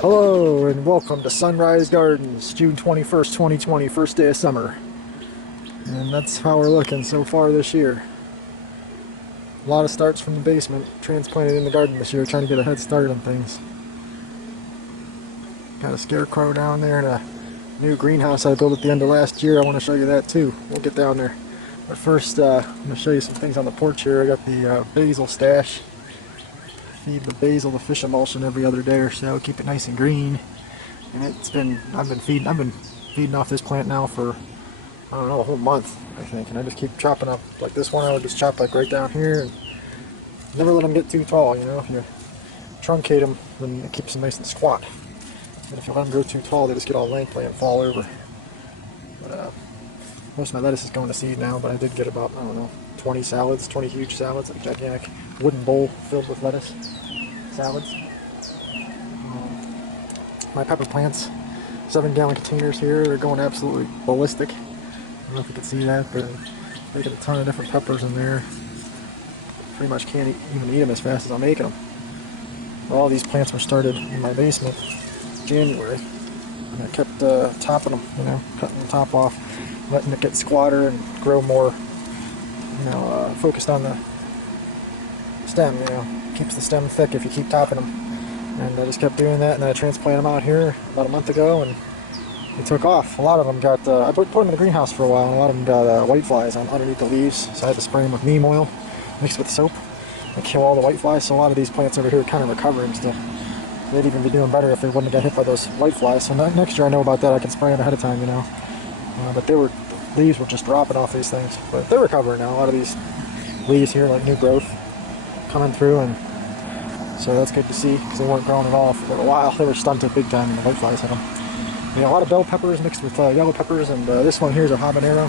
Hello and welcome to Sunrise Gardens, June 21st, 2020, first day of summer. And that's how we're looking so far this year. A lot of starts from the basement, transplanted in the garden this year, trying to get a head start on things. Got a scarecrow down there and a new greenhouse I built at the end of last year. I want to show you that too. We'll get down there. But first, I'm going to show you some things on the porch here. I got the basil stash. Feed the basil the fish emulsion every other day or so, keep it nice and green. And I've been feeding off this plant now for, I don't know, a whole month, I think. And I just keep chopping up. Like this one I would just chop like right down here and never let them get too tall, you know. If you truncate them, then it keeps them nice and squat. And if you let them grow too tall, they just get all lengthy and fall over. But most of my lettuce is going to seed now, but I did get about, I don't know, 20 salads, 20 huge salads, like a gigantic wooden bowl filled with lettuce salads. My pepper plants, 7-gallon containers here, they're going absolutely ballistic. I don't know if you can see that, but making a ton of different peppers in there. Pretty much can't even eat them as fast as I'm making them. All these plants were started in my basement in January, and I kept topping them, you know, cutting the top off, letting it get squatter and grow more, you know, focused on the stem, you know, keeps the stem thick if you keep topping them. And I just kept doing that, and I transplanted them out here about a month ago, and they took off. A lot of them got, I put them in the greenhouse for a while, and a lot of them got white flies underneath the leaves, so I had to spray them with neem oil mixed with soap and kill all the white flies. So a lot of these plants over here are kind of recovering still. They'd even be doing better if they wouldn't have got hit by those white flies. So next year I know about that, I can spray them ahead of time, you know. But the leaves were just dropping off these things. But they're recovering now. A lot of these leaves here, like new growth, coming through, and so that's good to see because they weren't growing at all for a while. They were stunted big time, and the white flies hit them. You know, a lot of bell peppers mixed with yellow peppers, and this one here is a habanero.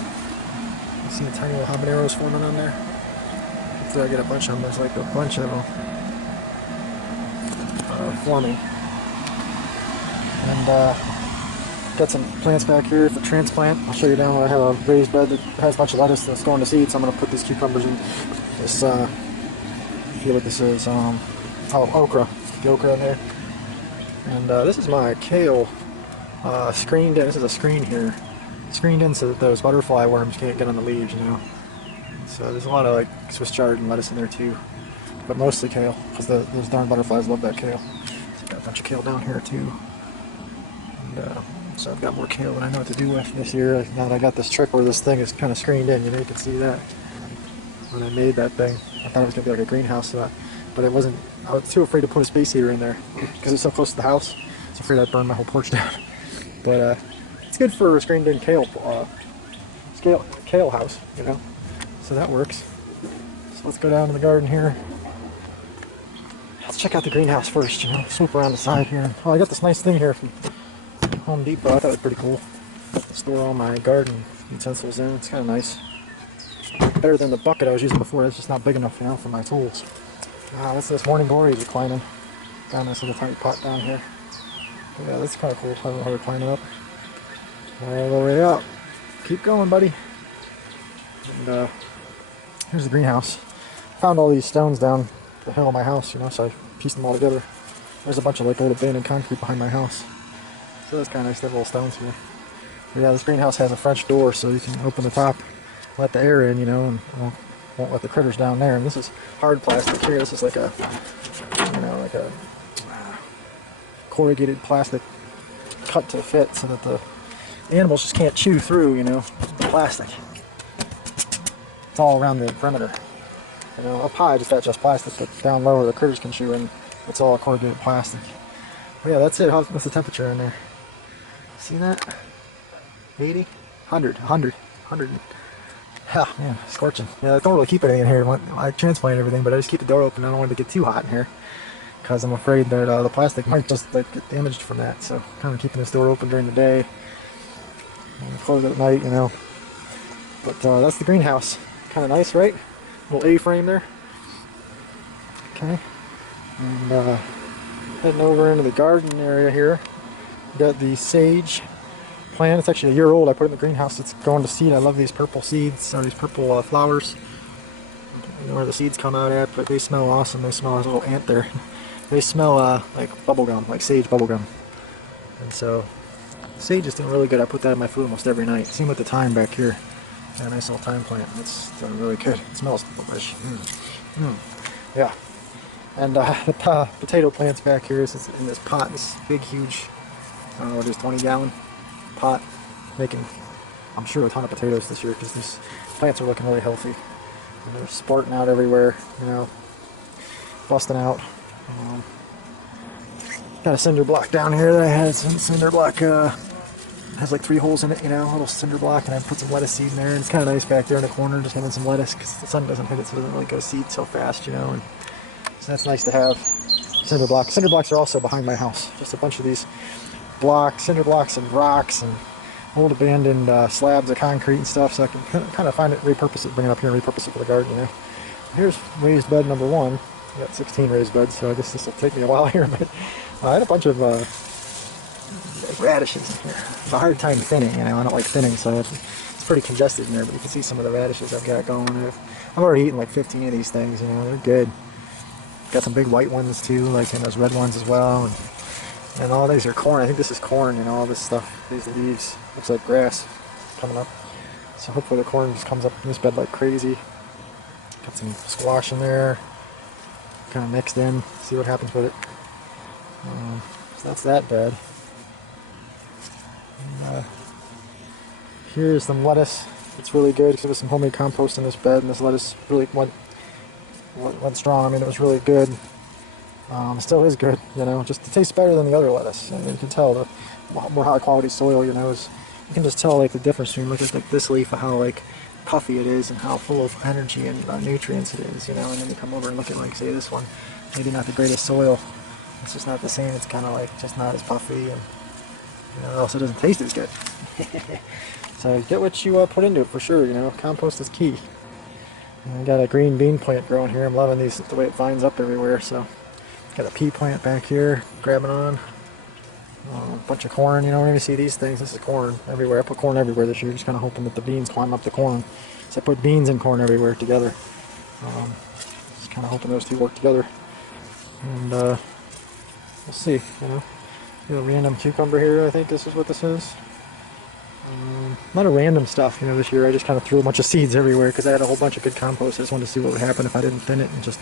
You see the tiny little habaneros forming on there? After I get a bunch of them, there's like a bunch of them forming. And got some plants back here for transplant. I'll show you down where I have a raised bed that has a bunch of lettuce that's going to seed, so I'm going to put these cucumbers in this, feel what this is, okra. The okra in there. And this is my kale screened in. This is a screen here. Screened in so that those butterfly worms can't get on the leaves, you know. So there's a lot of like Swiss chard and lettuce in there too. But mostly kale, because those darn butterflies love that kale. So I've got a bunch of kale down here too. And so I've got more kale than I know what to do with this year. Now that I got this trick where this thing is kind of screened in, you know, you can see that. When I made that thing, I thought it was going to be like a greenhouse, but it wasn't. I was too afraid to put a space heater in there because it's so close to the house. I was afraid I'd burn my whole porch down. But it's good for a screened in kale house, you know. So that works. So let's go down to the garden here. Let's check out the greenhouse first, you know. Swoop around the side here. Oh, I got this nice thing here from Home Depot. I thought it was pretty cool. Store all my garden utensils in. It's kind of nice. Better than the bucket I was using before. It's just not big enough, you know, for my tools. That's this morning glory reclining. Got a nice little tiny pot down here. But yeah, that's kind of cool. I don't know how to climb it up. All the way up. Keep going, buddy. And here's the greenhouse. Found all these stones down the hill of my house, you know, so I pieced them all together. There's a bunch of like old abandoned concrete behind my house. So that's kind of nice, they have little stones here. But yeah, this greenhouse has a French door, so you can open the top, let the air in, you know, and won't let the critters down there. And this is hard plastic here. This is like a, you know, like a corrugated plastic cut to fit so that the animals just can't chew through, you know, the plastic. It's all around the perimeter. You know, up high, that's just plastic, but down lower, the critters can chew in. It's all corrugated plastic. But yeah, that's it. What's the temperature in there? See that? 80? 100. 100. 100. Yeah, scorching. Yeah, I don't really keep anything in here. I transplant everything, but I just keep the door open. I don't want it to get too hot in here because I'm afraid that the plastic might just like get damaged from that. So kind of keeping this door open during the day and close it at night, you know. But that's the greenhouse. Kind of nice, right? Little A-frame there. Okay. And heading over into the garden area here. Got the sage plant. It's actually a year old. I put it in the greenhouse. It's going to seed. I love these purple seeds, or these purple flowers. I don't know where the seeds come out at, but they smell awesome. They smell like a little ant there. They smell like bubblegum, like sage bubblegum. And so sage is doing really good. I put that in my food almost every night. Same with the thyme back here. Got a nice little thyme plant. It's doing really good. It smells delicious. Yeah. And the potato plants back here is in this pot, this big, huge, I don't know, just 20-gallon pot, making, I'm sure, a ton of potatoes this year because these plants are looking really healthy. And they're sparking out everywhere, you know, busting out. Got a cinder block down here that I had. Some cinder block has like 3 holes in it, you know, a little cinder block, and I put some lettuce seed in there. And it's kind of nice back there in the corner, just having some lettuce because the sun doesn't hit it, so it doesn't really go seed so fast, you know. And so that's nice to have. Cinder blocks. Cinder blocks are also behind my house. Just a bunch of these blocks, cinder blocks, and rocks, and old abandoned slabs of concrete and stuff. So I can kind of find it, repurpose it, bring it up here, and repurpose it for the garden, you know. Here's raised bed number 1. I got 16 raised beds, so I guess this will take me a while here, but I had a bunch of radishes in here. It's a hard time thinning, you know. I don't like thinning, so it's pretty congested in there, but you can see some of the radishes I've got going. I've already eaten like 15 of these things, you know. They're good. Got some big white ones too, like in those red ones as well. And all these are corn. I think this is corn, you know, all this stuff. These leaves. Looks like grass coming up. So hopefully the corn just comes up in this bed like crazy. Got some squash in there. Kind of mixed in. See what happens with it. So that's that bed. And, here's some lettuce. It's really good because there was some homemade compost in this bed, and this lettuce really went strong. I mean, it was really good. It still is good, you know. Just it tastes better than the other lettuce. I mean, you can tell the more high quality soil, you know, is you can just tell like the difference between look at like this leaf, how like puffy it is and how full of energy and nutrients it is, you know. And then you come over and look at like say this one, maybe not the greatest soil. It's just not the same. It's kind of like just not as puffy, and you know, also doesn't taste as good. So get what you put into it for sure. You know, compost is key. And I got a green bean plant growing here. I'm loving these the way it vines up everywhere. So got a pea plant back here, grabbing on. A bunch of corn. You know, whenever you see these things, this is corn everywhere. I put corn everywhere this year, just kind of hoping that the beans climb up the corn. So I put beans and corn everywhere together. Just kind of hoping those two work together. And we'll see. You know, a random cucumber here. I think this is what this is. A lot of random stuff, you know, this year. I just kind of threw a bunch of seeds everywhere because I had a whole bunch of good compost. I just wanted to see what would happen if I didn't thin it and just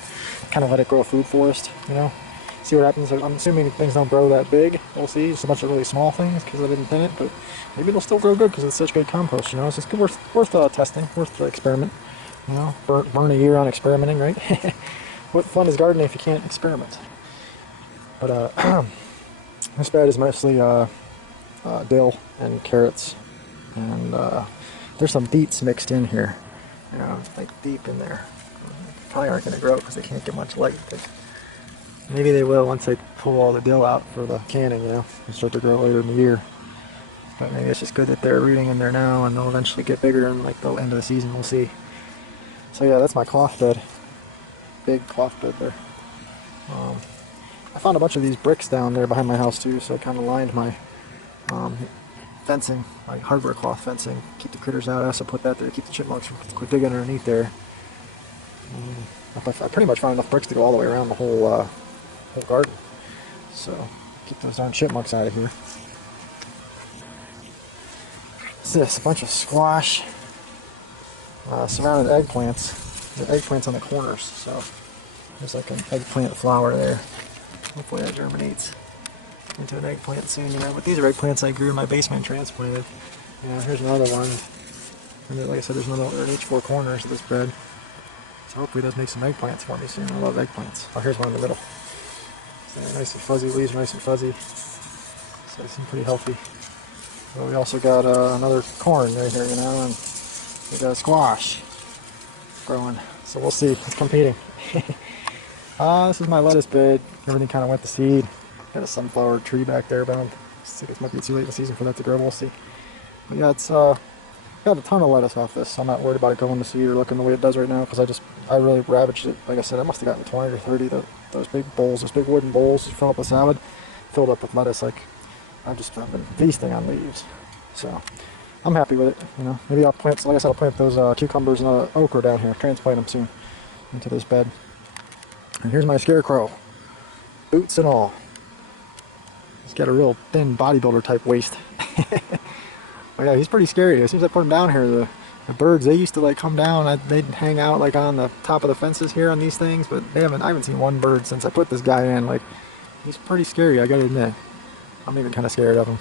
kind of let it grow a food forest, you know. See what happens. I'm assuming things don't grow that big. We'll see. Just a bunch of really small things because I didn't thin it, but maybe it'll still grow good because it's such good compost, you know. It's just worth testing, worth the experiment, you know. Burn a year on experimenting, right? What fun is gardening if you can't experiment? But this bed is mostly dill and carrots. And there's some beets mixed in here, you know, like deep in there. Probably aren't going to grow because they can't get much light. But maybe they will once I pull all the dill out for the canning, you know, and start to grow later in the year. But maybe it's just good that they're rooting in there now, and they'll eventually get bigger in like the end of the season. We'll see. So yeah, that's my cloth bed. Big cloth bed there. I found a bunch of these bricks down there behind my house too, so I kind of lined my fencing, like hardware cloth fencing, keep the critters out. I also put that there to keep the chipmunks from quit digging underneath there. I pretty much found enough bricks to go all the way around the whole garden, so keep those darn chipmunks out of here. What's this? A bunch of squash surrounded eggplants. There are eggplants on the corners, so there's like an eggplant flower there. Hopefully that germinates into an eggplant soon, you know. But these are eggplants I grew in my basement and transplanted. You know, here's another one. And like I said, there's another one in each 4 corners of this bed. So hopefully it does make some eggplants for me soon. I love eggplants. Oh, here's one in the middle. So they're nice and fuzzy, leaves are nice and fuzzy. So they seem pretty healthy. But we also got another corn right here, you know, and we got a squash growing. So we'll see. It's competing. This is my lettuce bed. Everything kind of went to seed. Got a sunflower tree back there, but I think it might be too late in the season for that to grow. We'll see. But yeah, it's got a ton of lettuce off this, so I'm not worried about it going to seed or looking the way it does right now because I really ravaged it. Like I said, I must have gotten 20 or 30 those big bowls, those big wooden bowls to fill up with salad, filled up with lettuce. Like I've been feasting on leaves. So I'm happy with it. You know, maybe I'll plant. Like I said, I'll plant those cucumbers and okra down here. Transplant them soon into this bed. And here's my scarecrow, boots and all. He's got a real thin bodybuilder type waist. But yeah, he's pretty scary. As soon as I put him down here, the birds, they used to like come down. They'd hang out like on the top of the fences here on these things, but I haven't seen one bird since I put this guy in. Like, he's pretty scary, I gotta admit. I'm even kind of scared of him.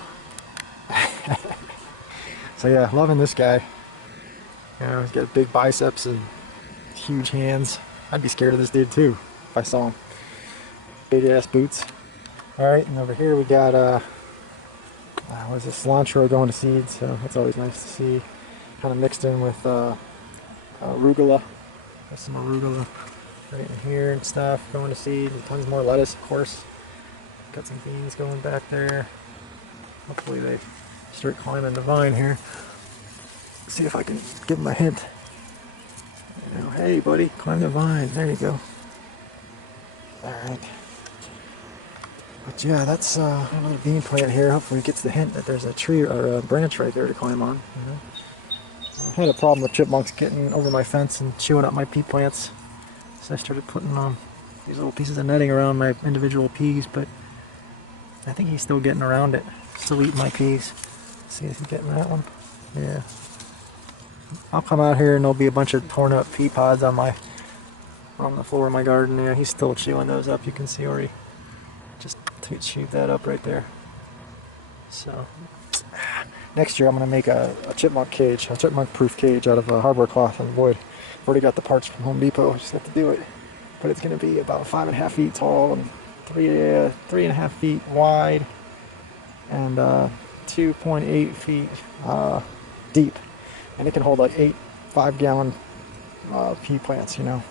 So yeah, loving this guy. You know, he's got big biceps and huge hands. I'd be scared of this dude too if I saw him. Big ass boots. Alright, and over here we got what is this, cilantro going to seed, so that's always nice to see. Kind of mixed in with arugula. There's some arugula right in here and stuff going to seed, and tons more lettuce, of course. Got some beans going back there. Hopefully they start climbing the vine here. See if I can give them a hint. You know, hey buddy, climb the vine. There you go. Alright. But yeah, that's another bean plant here. Hopefully it gets the hint that there's a tree or a branch right there to climb on. You know? I had a problem with chipmunks getting over my fence and chewing up my pea plants. So I started putting these little pieces of netting around my individual peas, but I think he's still getting around it. Still eating my peas. Let's see if he's getting that one. Yeah. I'll come out here and there'll be a bunch of torn up pea pods on the floor of my garden there. He's still chewing those up. You can see where he just chewed that up right there. So next year I'm going to make a chipmunk cage, a chipmunk proof cage out of hardware cloth and wood. I've already got the parts from Home Depot. I just have to do it. But it's going to be about 5.5 feet tall and 3.5 feet wide and 2.8 feet deep. And it can hold like 8 5-gallon pea plants, you know,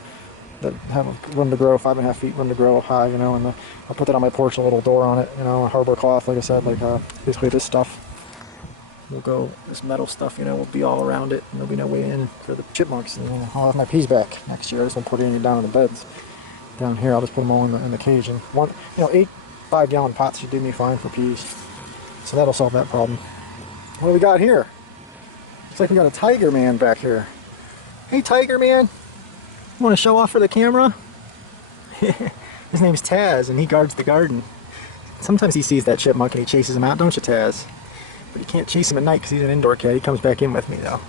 that have room to grow, 5.5 feet room to grow high, you know. And I'll put that on my porch, a little door on it, you know, a hardware cloth, like I said, like basically this stuff will go, this metal stuff, you know, will be all around it, and there'll be no way in for the chipmunks. And I'll have my peas back next year. I just won't put any down in the beds down here. I'll just put them all in the cage. And 8 5-gallon pots should do me fine for peas. So that'll solve that problem. What do we got here? Looks like we got a tiger man back here. Hey tiger man, you want to show off for the camera? His name's Taz and he guards the garden. Sometimes he sees that chipmunk and he chases him out, don't you Taz? But you can't chase him at night because he's an indoor cat. He comes back in with me though.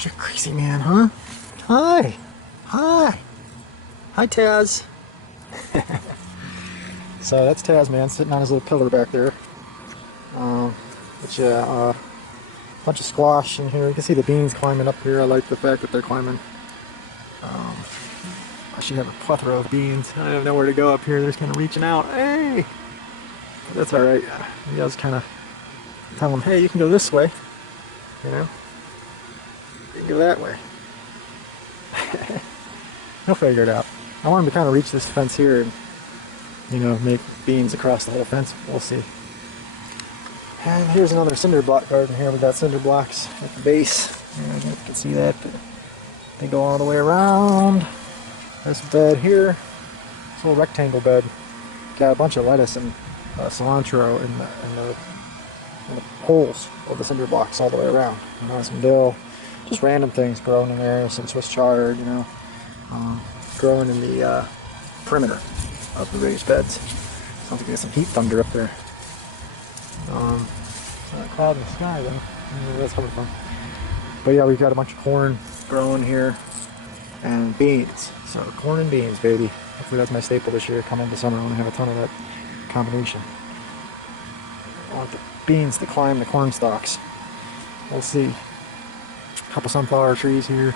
You're a crazy man, huh? Hi! Hi! Hi Taz! So that's Taz man sitting on his little pillar back there. But yeah, bunch of squash in here. You can see the beans climbing up here. I like the fact that they're climbing. I should have a plethora of beans. I don't know where to go up here. They're just kind of reaching out. Hey! But that's alright. You guys kind of tell them, hey, you can go this way. You know? You can go that way. He'll figure it out. I want him to kind of reach this fence here and, you know, make beans across the whole fence. We'll see. And here's another cinder block garden here. We got cinder blocks at the base. I don't know if you can see that, but they go all the way around. This bed here, this little rectangle bed, got a bunch of lettuce and cilantro in the holes of the cinder blocks all the way around. You know, some dill, just random things growing in there. Some Swiss chard, you know, growing in the perimeter of the raised beds. Sounds like there's some heat thunder up there. Not a cloud in the sky though. I don't know where that's coming from. But yeah, we've got a bunch of corn growing here and beans. So corn and beans, baby. Hopefully that's my staple this year. Come into summer, I want to have a ton of that combination. I want the beans to climb the corn stalks. We'll see. A couple sunflower trees here.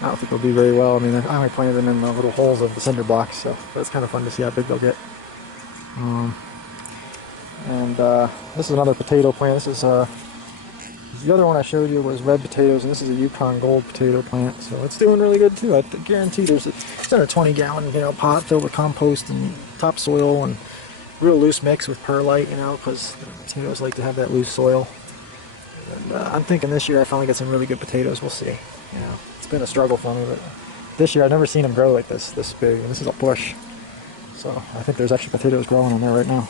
I don't think they'll do very well. I mean, I only planted them in the little holes of the cinder blocks, so it's kind of fun to see how big they'll get. This is another potato plant. This is the other one I showed you was red potatoes, and this is a Yukon Gold potato plant. So it's doing really good too. I guarantee it's in a 20-gallon, you know, pot filled with compost and topsoil and real loose mix with perlite, you know, because potatoes like to have that loose soil. And I'm thinking this year I finally get some really good potatoes. We'll see. You know, it's been a struggle for me, but this year I've never seen them grow like this big, and this is a bush. So I think there's actually potatoes growing on there right now.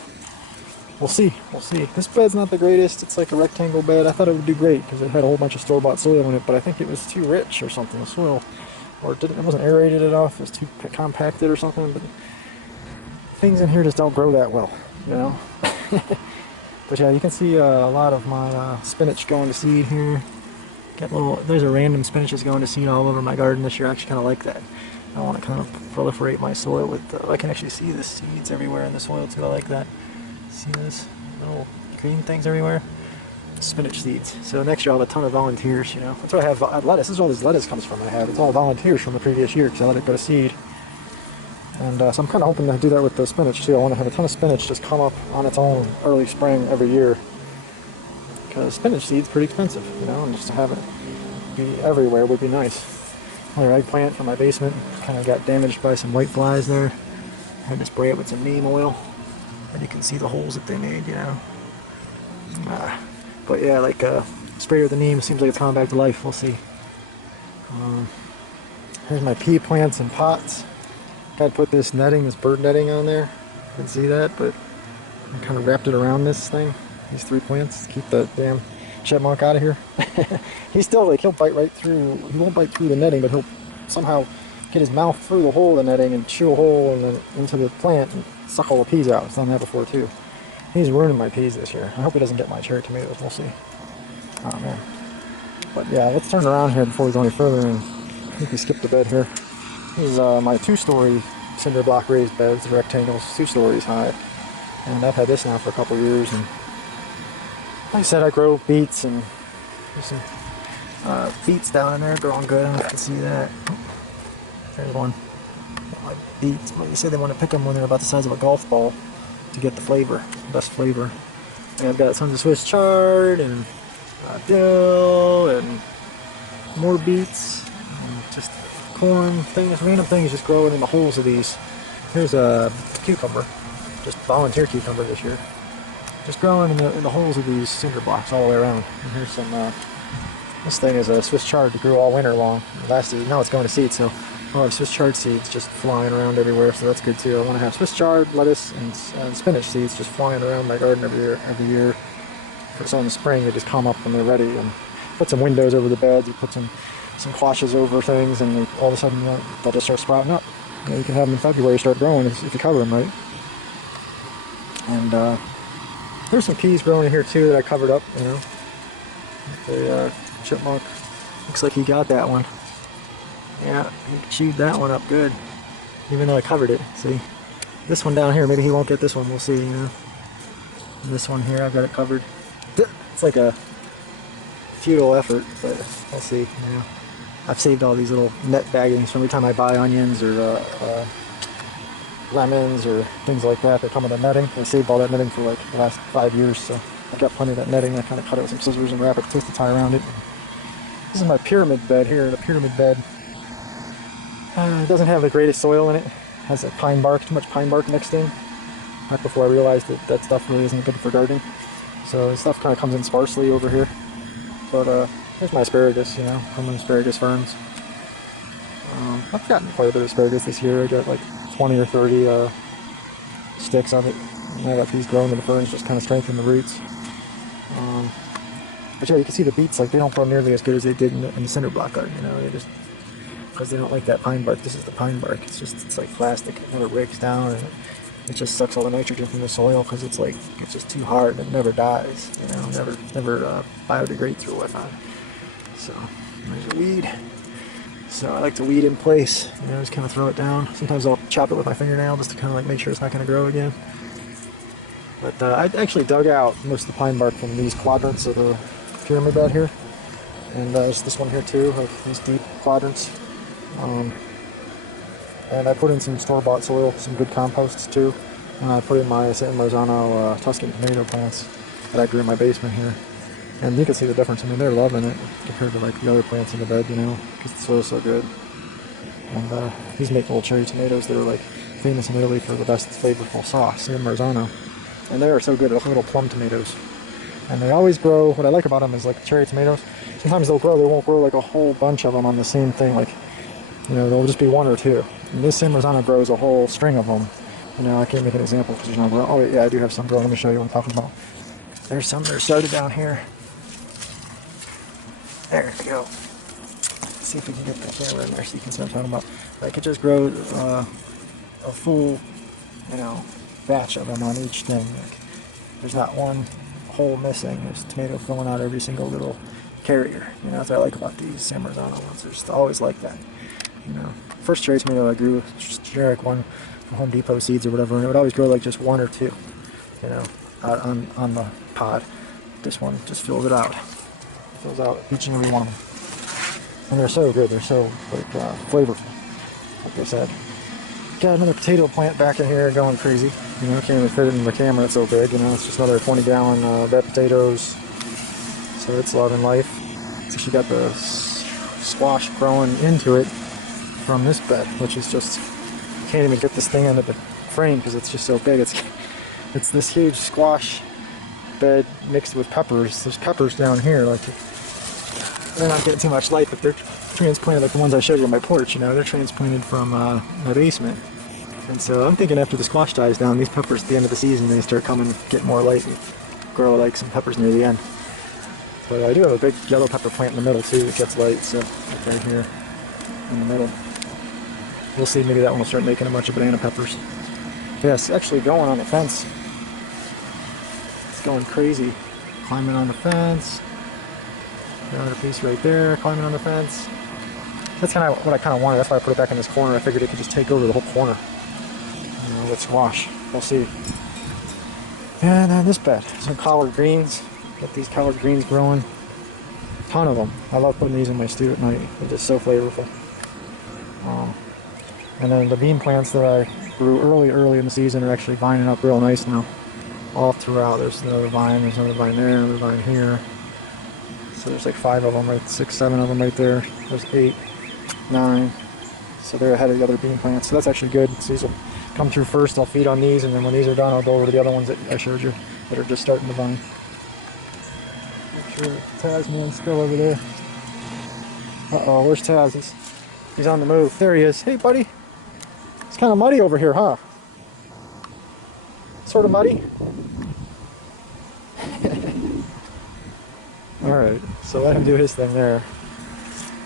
We'll see. We'll see. This bed's not the greatest. It's like a rectangle bed. I thought it would do great because it had a whole bunch of store-bought soil in it, but I think it was too rich or something, the soil. Or it wasn't aerated enough. It was too compacted or something. But things in here just don't grow that well, you know? But yeah, you can see a lot of my spinach going to seed here. Got there's a random spinaches going to seed all over my garden this year. I actually kind of like that. I want to kind of proliferate my soil with, I can actually see the seeds everywhere in the soil too. I like that. See this? Little green things everywhere? Spinach seeds. So next year I'll have a ton of volunteers, you know. That's why I have lettuce. This is where all this lettuce comes from. It's all volunteers from the previous year because I let it go to seed. And so I'm kind of hoping to do that with the spinach too. I want to have a ton of spinach just come up on its own early spring every year. Because spinach seed's pretty expensive, you know, and just to have it be everywhere would be nice. Another eggplant from my basement kind of got damaged by some white flies there. I had to spray it with some neem oil. And you can see the holes that they made, you know. But yeah, like spray with the neem, seems like it's coming back to life. We'll see. Here's my pea plants in pots. Got to put this netting, this bird netting on there. You can see that, but I kind of wrapped it around this thing. These 3 plants to keep the damn chipmunk out of here. He's still like, he'll bite right through. He won't bite through the netting, but he'll somehow get his mouth through the hole in the netting and chew a hole and then into the plant and suck all the peas out. I've done that before too. He's ruining my peas this year. I hope he doesn't get my cherry tomatoes. We'll see. Oh man. But yeah, let's turn around here before we go any further, and I think we skipped a bed here. This is my 2-story cinder block raised beds, rectangles, 2 stories high. And I've had this now for a couple years, and like I said, I grow beets, and there's some beets down in there growing good. I don't know if you can see that. There's one. Beets. Well, you say they want to pick them when they're about the size of a golf ball to get the flavor, the best flavor. And I've got tons of Swiss chard and dill and more beets, and just corn things, random things just growing in the holes of these. Here's a cucumber, just volunteer cucumber this year, just growing in the holes of these cinder blocks all the way around. And here's some. This thing is a Swiss chard that grew all winter long. Now it's going to seed, so I'll have Swiss chard seeds just flying around everywhere, so that's good too. I want to have Swiss chard, lettuce, and spinach seeds just flying around my garden every year. So in the spring they just come up when they're ready, and put some windows over the beds, you put some quashes over things, and all of a sudden they'll just start sprouting up. You know, you can have them in February start growing if you cover them right. And there's some peas growing in here too that I covered up, you know. The chipmunk, looks like he got that one. Yeah, he chewed that one up good, even though I covered it. See, this one down here, maybe he won't get this one, we'll see, you know. And this one here, I've got it covered. It's like a futile effort, but we'll see, you know. I've saved all these little net baggings from every time I buy onions or lemons or things like that. They come with a netting. I saved all that netting for like the last 5 years, so I've got plenty of that netting. I kind of cut it with some scissors and wrap it, twist a tie around it. This is my pyramid bed here. The pyramid bed it doesn't have the greatest soil in it. It has a pine bark, too much pine bark mixed in. Right before I realized that that stuff really isn't good for gardening. So this stuff kind of comes in sparsely over here. But here's my asparagus, you know, common asparagus ferns. I've gotten quite a bit of asparagus this year. I got like 20 or 30 sticks of it. And I got these growing in the ferns, just kind of strengthen the roots. But yeah, you can see the beets, like they don't grow nearly as good as they did in the cinder block garden, you know. They just, because they don't like that pine bark. This is the pine bark. It's like plastic. It never breaks down, and it just sucks all the nitrogen from the soil because it's just too hard and it never dies, you know, never biodegrades or whatnot. So there's a weed. So I like to weed in place, you know, just kind of throw it down. Sometimes I'll chop it with my fingernail just to kind of like make sure it's not going to grow again. But I actually dug out most of the pine bark from these quadrants of the pyramid bed here. And there's this one here too, like these deep quadrants. And I put in some store-bought soil, some good composts too. And I put in my San Marzano Tuscan tomato plants that I grew in my basement here. And you can see the difference. I mean, they're loving it compared to like the other plants in the bed, you know, because the soil's so good. And these make little cherry tomatoes that are like famous in Italy for the best flavorful sauce, San Marzano. And they are so good, they're like little plum tomatoes. And they always grow, what I like about them is like cherry tomatoes, sometimes they won't grow like a whole bunch of them on the same thing, like, you know, there'll just be 1 or 2. And this San Marzano grows a whole string of them. You know, I can't make an example because there's no grow. Oh yeah, I do have some growing, let me show you what I'm talking about. There's some that are started down here. There we go. Let's see if we can get the camera in there so you can see what I'm talking about. I could just grow a full, you know, batch of them on each thing. Like, there's not one hole missing. There's tomato filling out every single little carrier. You know, that's what I like about these San Marzano ones. They're just always like that. You know, first cherry tomato I grew was just a generic one from Home Depot seeds or whatever, and it would always grow like just one or two, you know, out on the pod. This one just fills it out. Fills out each and every one of them. And they're so good. They're so like flavorful. Like I said. Got another potato plant back in here going crazy. You know, can't even fit it in the camera. It's so big. You know, it's just another 20-gallon bed potatoes. So it's loving life. It's actually got the squash growing into it from this bed, which is just, you can't even get this thing into the frame because it's just so big. It's this huge squash bed mixed with peppers. There's peppers down here, like they're not getting too much light, but they're transplanted like the ones I showed you on my porch. You know, they're transplanted from my basement. And so I'm thinking after the squash dies down, these peppers at the end of the season, they start coming, get more light and grow like some peppers near the end. But I do have a big yellow pepper plant in the middle too that gets light, so right here in the middle. We'll see, maybe that one will start making a bunch of banana peppers. Yeah, it's actually going on the fence. It's going crazy. Climbing on the fence. Another piece right there, climbing on the fence. That's kind of what I kind of wanted. That's why I put it back in this corner. I figured it could just take over the whole corner. You know, with squash. We'll see. And then this bed, some collard greens. Got these collard greens growing. Ton of them. I love putting these in my stew at night. They're just so flavorful. And then the bean plants that I grew early in the season are actually vining up real nice now. All throughout. There's another vine there, another vine here. So there's like 5 of them, right? 6, 7 of them right there. There's 8, 9. So they're ahead of the other bean plants. So that's actually good. So these will come through first. I'll feed on these, and then when these are done, I'll go over to the other ones that I showed you that are just starting to vine. Make sure Tasman's still over there. Uh-oh, where's Taz? He's on the move. There he is. Hey, buddy. It's kind of muddy over here, huh? Sort of muddy? Alright, so let him do his thing there.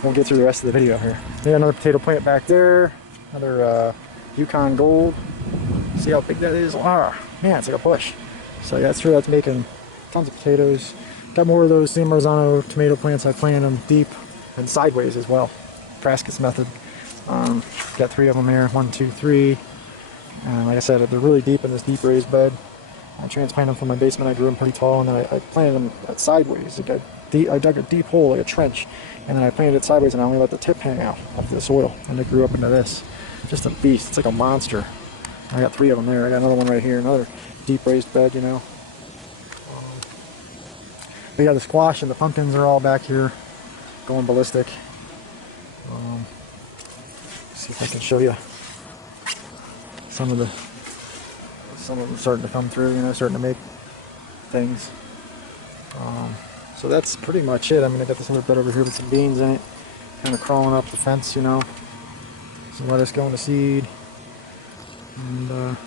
We'll get through the rest of the video here. Got another potato plant back there. Another Yukon Gold. See how big that is? Ah, man, it's like a bush. So yeah, that's true. That's making tons of potatoes. Got more of those San Marzano tomato plants. I planted them deep and sideways as well. Praxxus method. Got 3 of them there. 1, 2, 3. And like I said, they're really deep in this deep raised bed. I transplanted them from my basement. I grew them pretty tall, and then I planted them sideways. I dug a deep hole, like a trench, and then I planted it sideways, and I only let the tip hang out of the soil, and it grew up into this. Just a beast. It's like a monster. I got 3 of them there. I got another one right here, another deep raised bed, you know. But yeah, the squash and the pumpkins are all back here, going ballistic. See if I can show you some of them starting to come through, you know, starting to make things. So that's pretty much it. I mean, I got this other bed over here with some beans in it, kind of crawling up the fence, you know. Some lettuce going to seed, and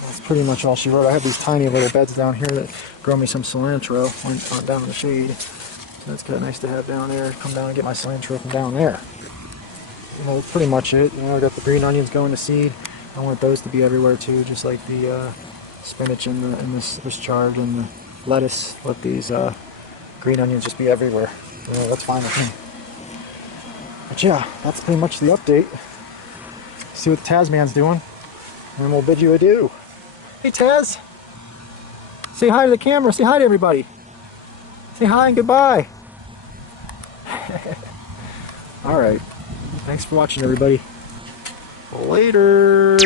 that's pretty much all she wrote. I have these tiny little beds down here that grow me some cilantro down in the shade. So that's kind of nice to have down there. Come down and get my cilantro from down there. Well, pretty much it. You know, I got the green onions going to seed. I want those to be everywhere too, just like the spinach in this charge, and the lettuce. Let these green onions just be everywhere. You know, that's fine with me. But yeah, that's pretty much the update. See what the Tasman's doing, and we'll bid you adieu. Hey Taz! Say hi to the camera. Say hi to everybody. Say hi and goodbye. Alright. Thanks for watching, everybody. Later!